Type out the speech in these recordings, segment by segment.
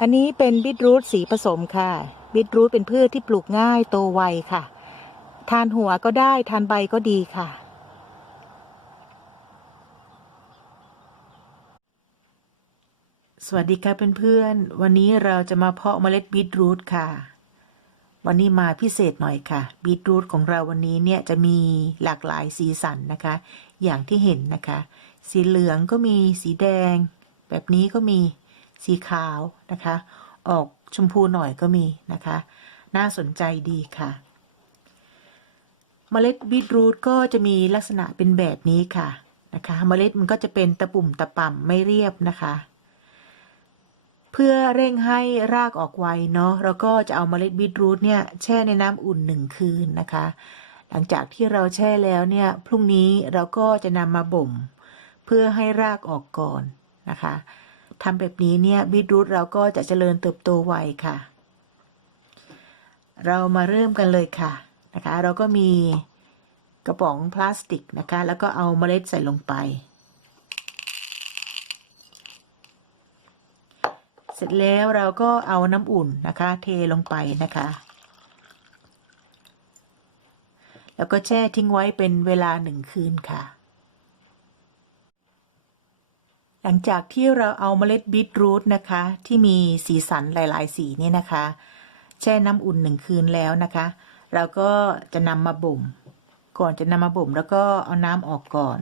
อันนี้เป็นบีทรูทสีผสมค่ะบีทรูทเป็นพืชที่ปลูกง่ายโตไวค่ะ ทานหัวก็ได้ทานใบก็ดีค่ะ สวัสดีค่ะเพื่อนๆ วันนี้เราจะมาเพาะเมล็ดบีทรูทค่ะ วันนี้มาพิเศษหน่อยค่ะบีทรูทของเราวันนี้เนี่ยจะมีหลากหลายสีสันนะคะ อย่างที่เห็นนะคะ สีเหลืองก็มี สีแดง แบบนี้ก็มี สีขาวนะคะ ออกชมพูหน่อยก็มีนะคะ น่าสนใจดีค่ะ เมล็ดบีทรูทก็จะมีลักษณะเป็นแบบนี้ค่ะนะคะ เมล็ดมันก็จะเป็นตะปุ่มตะป่ำไม่เรียบนะคะ เพื่อเร่งให้รากออกไวเนาะเราก็จะเอาเมล็ดบีทรูทเนี่ยแช่ในน้ำอุ่นหนึ่งคืนนะคะ หลังจากที่เราแช่แล้วเนี่ยพรุ่งนี้เราก็จะนำมาบ่ม เพื่อให้รากออกก่อนนะคะ ทำแบบนี้เนี่ยบีทรูทเราก็จะเจริญเติบโตไวค่ะ เรามาเริ่มกันเลยค่ะนะคะ เราก็มีกระป๋องพลาสติกนะคะ แล้วก็เอาเมล็ดใส่ลงไป เสร็จแล้วเราก็เอาน้ำอุ่นนะคะ เทลงไปนะคะ แล้วก็แช่ทิ้งไว้เป็นเวลาหนึ่งคืนค่ะ หลังจากที่เราเอาเมล็ดบีทรูทนะคะ ที่มีสีสันหลาย ๆ สีนี่นะคะ แช่น้ำอุ่นหนึ่งคืนแล้วนะคะ เราก็จะนำมาบ่ม ก่อนจะนำมาบ่มแล้วก็เอาน้ำออกก่อน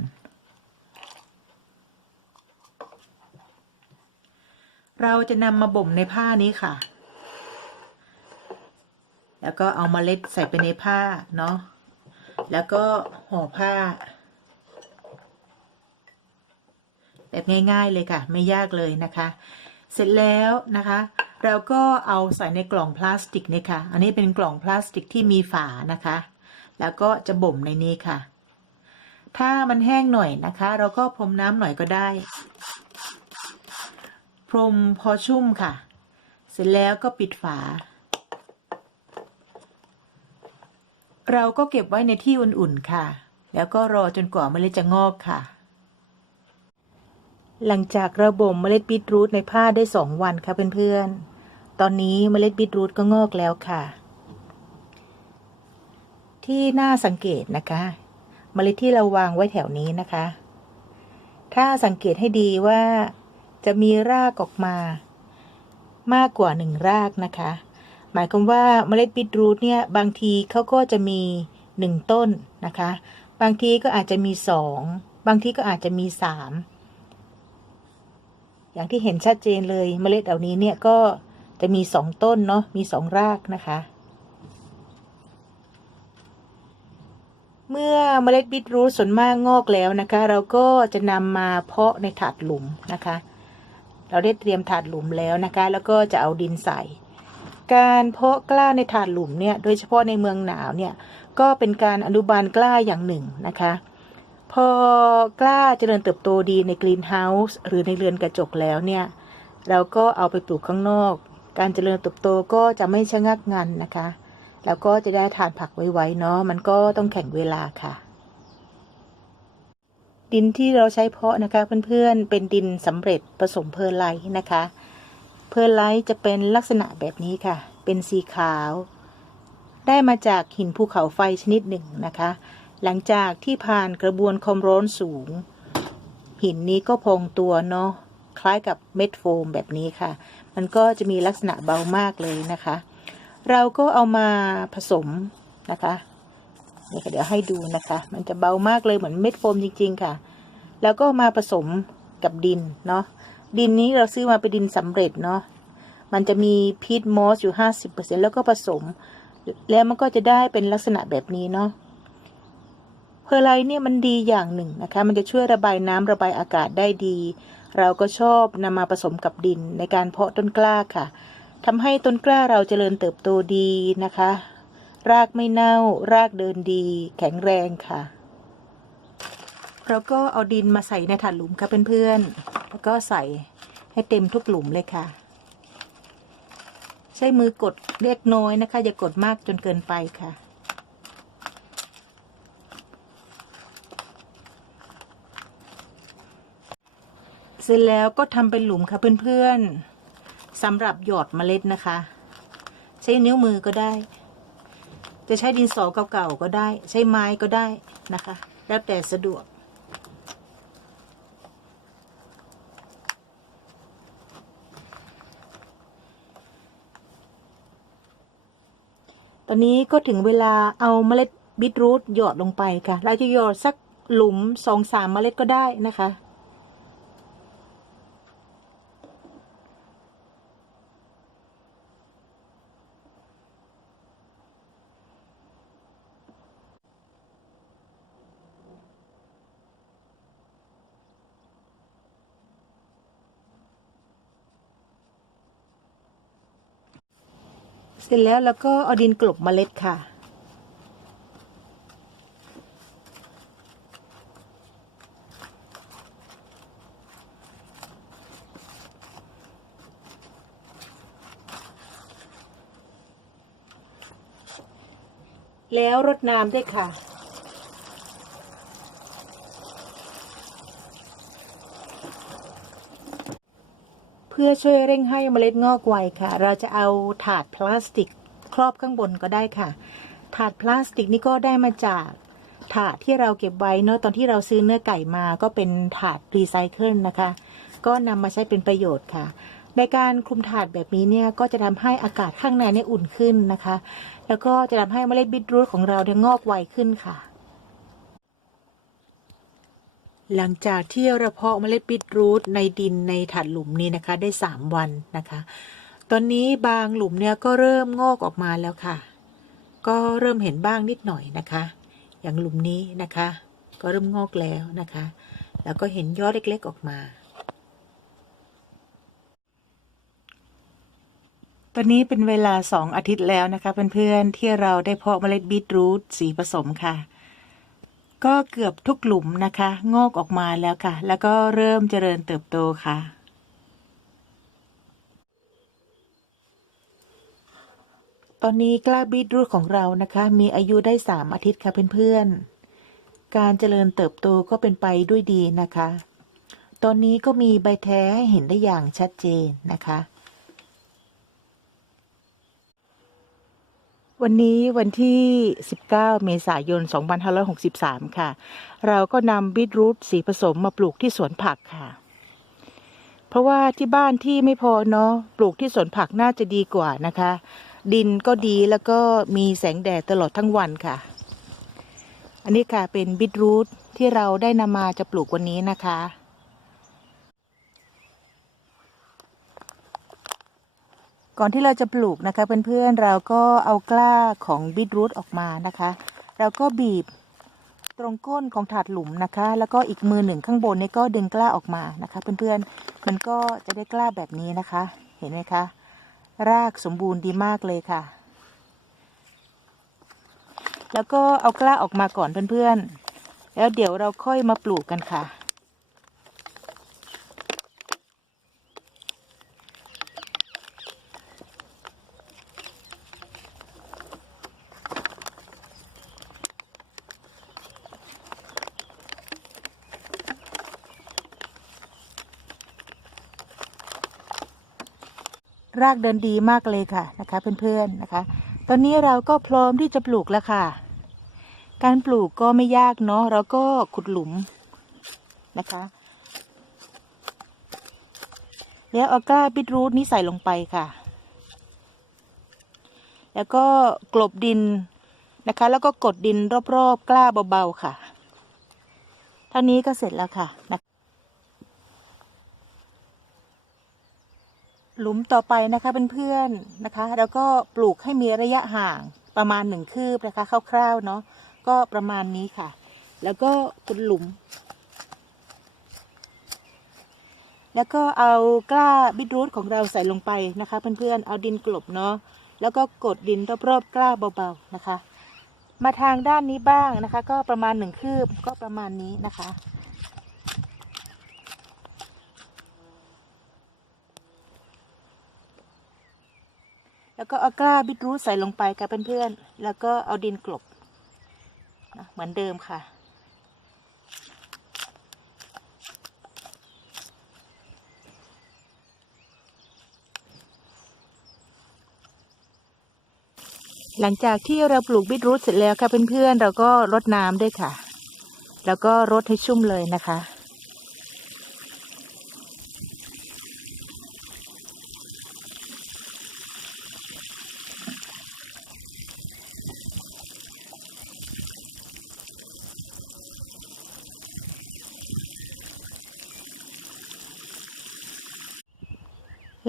เราจะนำมาบ่มในผ้านี้ค่ะ แล้วก็เอามาเมล็ดใส่ไปในผ้าเนาะแล้วก็ห่อผ้า แบบง่ายๆเลยค่ะ ไม่ยากเลยนะคะ เสร็จแล้วนะคะ เราก็เอาใส่ในกล่องพลาสติกเนี่ยค่ะ อันนี้เป็นกล่องพลาสติกที่มีฝานะคะ แล้วก็จะบ่มในนี้ค่ะ ถ้ามันแห้งหน่อยนะคะ เราก็พรมน้ำหน่อยก็ได้ พรมพอชุ่มค่ะ เสร็จแล้วก็ปิดฝาเราก็เก็บไว้ในที่อุ่นๆค่ะ แล้วก็รอจนกว่าเมล็ดจะงอกค่ะ หลังจากเราบ่มเมล็ดบีทรูทในผ้าได้สองวันค่ะเพื่อนๆ ตอนนี้เมล็ดบีทรูทก็งอกแล้วค่ะ ที่น่าสังเกตนะคะ เมล็ดที่เราวางไว้แถวนี้นะคะ ถ้าสังเกตให้ดีว่าจะมีรากออกมา มากกว่าหนึ่งรากนะคะ หมายความว่าเมล็ดบีทรูทเนี่ยบางทีเขาก็จะมีหนึ่งต้นนะคะ บางทีก็อาจจะมีสอง บางทีก็อาจจะมีสาม อย่างที่เห็นชัดเจนเลยเมล็ดเหล่านี้เนี่ยก็จะมีสองต้นเนาะมีสองรากนะคะ เมื่อเมล็ดบีทรูทส่วนมากงอกแล้วนะคะ เราก็จะนำมาเพาะในถาดหลุมนะคะ เราได้เตรียมถาดหลุมแล้วนะคะ แล้วก็จะเอาดินใส่ การเพาะกล้าในถาดหลุมเนี่ยโดยเฉพาะในเมืองหนาวเนี่ยก็เป็นการอนุบาลกล้าอย่างหนึ่งนะคะ พอกล้าเจริญเติบโตดีในกรีนเฮาส์หรือในเรือนกระจกแล้วเนี่ยเราก็เอาไปปลูกข้างนอก การเจริญเติบโตก็จะไม่ชะงักงันนะคะ แล้วก็จะได้ทานผักไวๆเนาะมันก็ต้องแข่งเวลาค่ะ ดินที่เราใช้เพาะนะคะเพื่อนๆเป็นดินสำเร็จผสมเพอร์ไลท์นะคะ เพอร์ไลท์จะเป็นลักษณะแบบนี้ค่ะ เป็นสีขาว ได้มาจากหินภูเขาไฟชนิดหนึ่งนะคะ หลังจากที่ผ่านกระบวนความร้อนสูง หินนี้ก็พองตัวเนาะคล้ายกับเม็ดโฟมแบบนี้ค่ะ มันก็จะมีลักษณะเบามากเลยนะคะ เราก็เอามาผสมนะคะนี่ค่ะเดี๋ยวให้ดูนะคะ มันจะเบามากเลยเหมือนเม็ดโฟมจริง ๆ ค่ะ แล้วก็มาผสมกับดินเนาะดินนี้เราซื้อมาเป็นดินสำเร็จเนาะมันจะมีพีทมอสอยู่ห้าสิบเปอร์เซ็นแล้วก็ผสม แล้วมันก็จะได้เป็นลักษณะแบบนี้เนาะ อร์ไลท์เนี่ยมันดีอย่างหนึ่งนะคะ มันจะช่วยระบายน้ำระบายอากาศได้ดี เราก็ชอบนำมาผสมกับดินในการเพาะต้นกล้าค่ะทำให้ต้นกล้าเราเจริญเติบโตดีนะคะ รากไม่เน่า รากเดินดี แข็งแรงค่ะ เราก็เอาดินมาใส่ในถาดหลุมค่ะเพื่อนๆ แล้วก็ใส่ให้เต็มทุกหลุมเลยค่ะ ใช้มือกดเล็กน้อยนะคะ อย่ากดมากจนเกินไปค่ะ เสร็จแล้วก็ทำเป็นหลุมค่ะเพื่อนๆสำหรับหยอดเมล็ดนะคะ ใช้นิ้วมือก็ได้ จะใช้ดินสอเก่าๆก็ได้ ใช้ไม้ก็ได้นะคะ แล้วแต่สะดวกตอนนี้ก็ถึงเวลาเอาเมล็ดบีทรูทหยอดลงไปค่ะ เราจะหยอดสักหลุมสองสามเมล็ดก็ได้นะคะ เสร็จแล้วแล้วก็เอาดินกลบเมล็ดค่ะ แล้วรดน้ำด้วยค่ะ พื่อช่วยเร่งให้เมล็ดงอกไวค่ะ เราจะเอาถาดพลาสติกครอบข้างบนก็ได้ค่ะ ถาดพลาสติกนี่ก็ได้มาจากถาดที่เราเก็บไว้เนาะตอนที่เราซื้อเนื้อไก่มาก็เป็นถาดรีไซเคิลนะคะ ก็นำมาใช้เป็นประโยชน์ค่ะ ในการคลุมถาดแบบนี้เนี่ยก็จะทำให้อากาศข้างในเนี่ยอุ่นขึ้นนะคะ แล้วก็จะทำให้เมล็ดบีทรูทของเราเนี่ยงอกไวขึ้นค่ะ หลังจากที่เราเพาะเมล็ดบีทรูทในดินในถาดหลุมนี้นะคะได้สามวันนะคะ ตอนนี้บางหลุมเนี่ยก็เริ่มงอกออกมาแล้วค่ะ ก็เริ่มเห็นบ้างนิดหน่อยนะคะ อย่างหลุมนี้นะคะ ก็เริ่มงอกแล้วนะคะ แล้วก็เห็นยอดเล็กๆออกมา ตอนนี้เป็นเวลาสองอาทิตย์แล้วนะคะเพื่อนๆที่เราได้เพาะเมล็ดบีทรูทสีผสมค่ะ ก็เกือบทุกหลุมนะคะ งอกออกมาแล้วค่ะ แล้วก็เริ่มเจริญเติบโตค่ะ ตอนนี้กล้าบีทรูทของเรานะคะ มีอายุได้สามอาทิตย์ค่ะเพื่อนๆ การเจริญเติบโตก็เป็นไปด้วยดีนะคะ ตอนนี้ก็มีใบแท้ให้เห็นได้อย่างชัดเจนนะคะ วันนี้วันที่ 19 เมษายน 2563 ค่ะ เราก็นำบีทรูทสีผสมมาปลูกที่สวนผักค่ะ เพราะว่าที่บ้านที่ไม่พอเนาะปลูกที่สวนผักน่าจะดีกว่านะคะ ดินก็ดีแล้วก็มีแสงแดดตลอดทั้งวันค่ะ อันนี้ค่ะเป็นบีทรูทที่เราได้นำมาจะปลูกวันนี้นะคะ ก่อนที่เราจะปลูกนะคะ เพื่อนๆเราก็เอากล้าของบีทรูทออกมานะคะ เราก็บีบตรงก้นของถาดหลุมนะคะ แล้วก็อีกมือหนึ่งข้างบนนี่ก็ดึงกล้าออกมานะคะ เพื่อนๆมันก็จะได้กล้าแบบนี้นะคะ เห็นไหมคะ รากสมบูรณ์ดีมากเลยค่ะ แล้วก็เอากล้าออกมาก่อนเพื่อนๆแล้วเดี๋ยวเราค่อยมาปลูกกันค่ะ รากเดินดีมากเลยค่ะนะคะเพื่อนๆนะคะ ตอนนี้เราก็พร้อมที่จะปลูกแล้วค่ะ การปลูกก็ไม่ยากเนาะเราก็ขุดหลุมนะคะ แล้วเอากล้าบิดรูทนี้ใส่ลงไปค่ะ แล้วก็กลบดินนะคะ แล้วก็กดดินรอบๆกล้าเบาๆค่ะ เท่านี้ก็เสร็จแล้วค่ะนะ หลุมต่อไปนะคะเพื่อนๆนะคะ แล้วก็ปลูกให้มีระยะห่างประมาณหนึ่งคืบนะคะคร่าวๆเนาะก็ประมาณนี้ค่ะ แล้วก็ขุดหลุม แล้วก็เอากล้าบิดรูทของเราใส่ลงไปนะคะเพื่อนๆเอาดินกลบเนาะแล้วก็กดดินรอบๆกล้าเบาๆนะคะ มาทางด้านนี้บ้างนะคะ ก็ประมาณหนึ่งคืบก็ประมาณนี้นะคะ แล้วก็เอากล้าบิดรูทใส่ลงไปค่ะเพื่อนๆ แล้วก็เอาดินกลบเหมือนเดิมค่ะ หลังจากที่เราปลูกบิดรูทเสร็จแล้วค่ะเพื่อนๆ เราก็รดน้ำด้วยค่ะ แล้วก็รดให้ชุ่มเลยนะคะ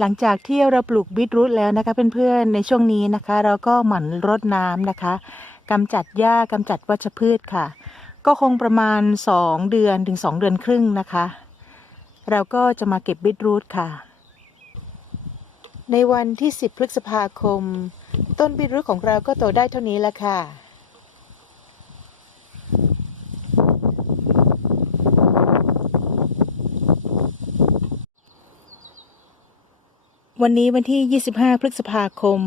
หลังจากที่เราปลูกบีทรูทแล้วนะคะเพื่อนๆในช่วงนี้นะคะ เราก็หมั่นรดน้ำนะคะกำจัดหญ้ากำจัดวัชพืชค่ะ ก็คงประมาณ 2 เดือนถึง 2 เดือนครึ่งนะคะ เราก็จะมาเก็บบีทรูทค่ะ ในวันที่ 10 พฤษภาคม ต้นบีทรูทของเราก็โตได้เท่านี้แล้วค่ะ วันนี้วันที่ 25 พฤษภาคม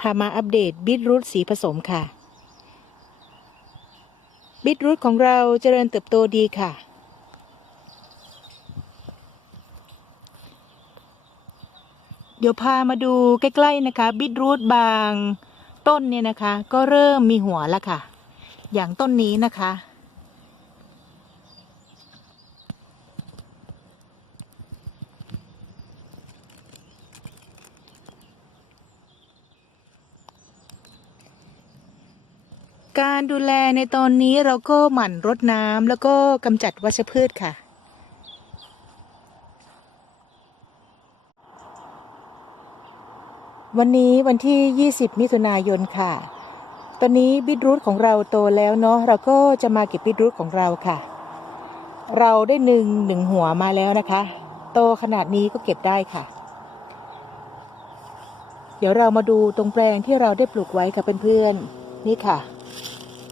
พามาอัปเดตบีทรูทสีผสมค่ะบีทรูทของเราเจริญเติบโตดีค่ะ เดี๋ยวพามาดูใกล้ ๆ นะคะบีทรูทบางต้นเนี่ยนะคะ ก็เริ่มมีหัวแล้วค่ะ อย่างต้นนี้นะคะ การดูแลในตอนนี้เราก็หมั่นรดน้ำแล้วก็กำจัดวัชพืชค่ะ วันนี้วันที่ 20 มิถุนายนค่ะ ตอนนี้บีทรูทของเราโตแล้วเนาะเราก็จะมาเก็บบีทรูทของเราค่ะ เราได้หนึ่งหนึ่งหัวมาแล้วนะคะ โตขนาดนี้ก็เก็บได้ค่ะเดี๋ยวเรามาดูตรงแปลงที่เราได้ปลูกไว้ค่ะเพื่อนๆ นี่ค่ะ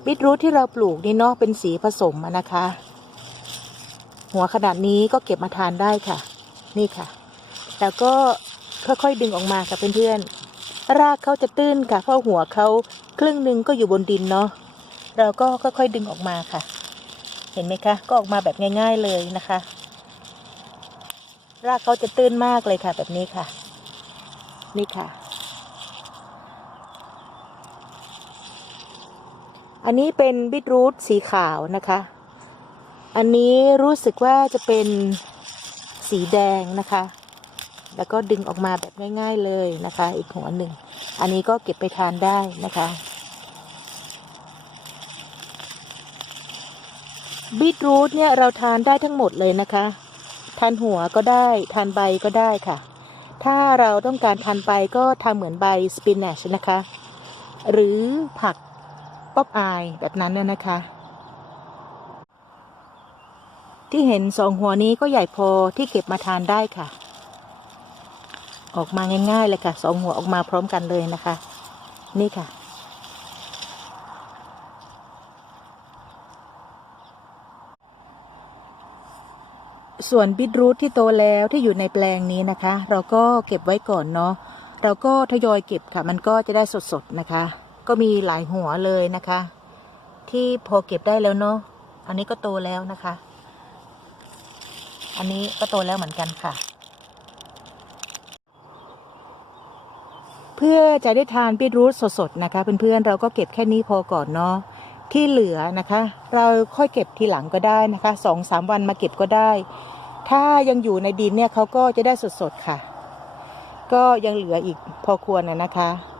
บีทรูทที่เราปลูกนี่เนาะเป็นสีผสมนะคะ หัวขนาดนี้ก็เก็บมาทานได้ค่ะ นี่ค่ะ แล้วก็ค่อยๆดึงออกมาค่ะเพื่อนๆรากเขาจะตื้นค่ะ เพราะหัวเขาครึ่งหนึ่งก็อยู่บนดินเนาะเราก็ค่อยๆดึงออกมาค่ะ เห็นไหมคะ ก็ออกมาแบบง่าย ๆเลยนะคะ รากเขาจะตื้นมากเลยค่ะ แบบนี้ค่ะ นี่ค่ะ อันนี้เป็นบีทรูทสีขาวนะคะ อันนี้รู้สึกว่าจะเป็นสีแดงนะคะ แล้วก็ดึงออกมาแบบง่ายๆเลยนะคะ อีกหัวหนึ่ง อันนี้ก็เก็บไปทานได้นะคะบีทรูทเนี่ยเราทานได้ทั้งหมดเลยนะคะ ทานหัวก็ได้ทานใบก็ได้ค่ะ ถ้าเราต้องการทานใบก็ทำเหมือนใบสปินัชนะคะ หรือผัก ป๊อปอายแบบนั้นน่ะนะคะ ที่เห็นสองหัวนี้ก็ใหญ่พอที่เก็บมาทานได้ค่ะ ออกมาง่ายๆเลยค่ะสองหัวออกมาพร้อมกันเลยนะคะ นี่ค่ะส่วนบีทรูทที่โตแล้วที่อยู่ในแปลงนี้นะคะ เราก็เก็บไว้ก่อนเนาะเราก็ทยอยเก็บค่ะ มันก็จะได้สดๆนะคะ ก็มีหลายหัวเลยนะคะ ที่พอเก็บได้แล้วเนาะอันนี้ก็โตแล้วนะคะ อันนี้ก็โตแล้วเหมือนกันค่ะ เพื่อจะได้ทานบีทรูทสดๆนะคะ เพื่อนๆเราก็เก็บแค่นี้พอก่อนเนาะที่เหลือนะคะ เราค่อยเก็บทีหลังก็ได้นะคะสองสามวันมาเก็บก็ได้ ถ้ายังอยู่ในดินเนี่ยเขาก็จะได้สดๆค่ะ ก็ยังเหลืออีกพอควรนะนะคะ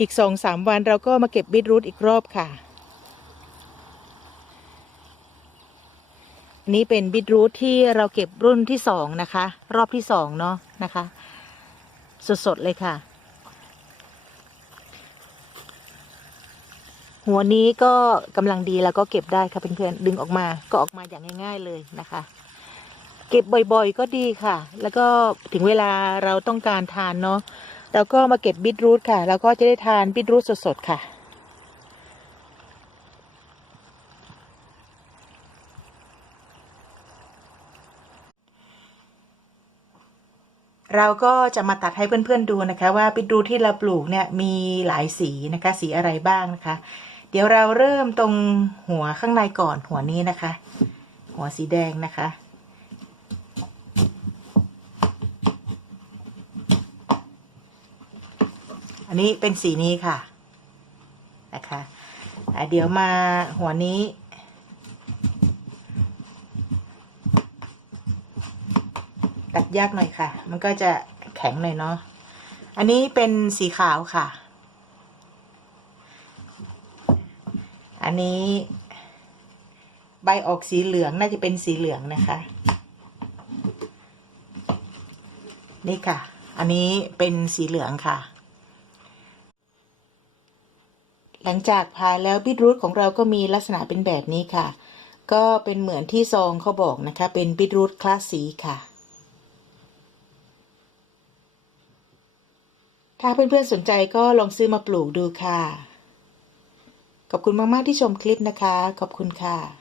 อีกสองสามวันเราก็มาเก็บบีทรูทอีกรอบค่ะอันนี้เป็นบีทรูทที่เราเก็บรุ่นที่สองนะคะ รอบที่สองเนาะนะคะ สดๆเลยค่ะ หัวนี้ก็กำลังดีแล้วก็เก็บได้ค่ะเพื่อนๆดึงออกมาก็ออกมาอย่างง่าย ๆเลยนะคะ เก็บบ่อยๆก็ดีค่ะ แล้วก็ถึงเวลาเราต้องการทานเนาะ เราก็มาเก็บบีทรูทค่ะ แล้วก็จะได้ทานบีทรูทสดๆค่ะ เราก็จะมาตัดให้เพื่อนๆดูนะคะว่าบีทรูทที่เราปลูกเนี่ยมีหลายสีนะคะ สีอะไรบ้างนะคะ เดี๋ยวเราเริ่มตรงหัวข้างในก่อนหัวนี้นะคะ หัวสีแดงนะคะ อันนี้เป็นสีนี้ค่ะนะคะะเดี๋ยวมาหัวนี้ ตัดยากหน่อยค่ะ มันก็จะแข็งหน่อยเนาะอันนี้เป็นสีขาวค่ะ อันนี้ใบออกสีเหลืองน่าจะเป็นสีเหลืองนะคะ นี่ค่ะ อันนี้เป็นสีเหลืองค่ะ หลังจากพายแล้วบีทรูทของเราก็มีลักษณะเป็นแบบนี้ค่ะ ก็เป็นเหมือนที่ซองเขาบอกนะคะ เป็นบีทรูทคลาสสีค่ะ ถ้าเพื่อนๆสนใจก็ลองซื้อมาปลูกดูค่ะ ขอบคุณมากๆที่ชมคลิปนะคะ ขอบคุณค่ะ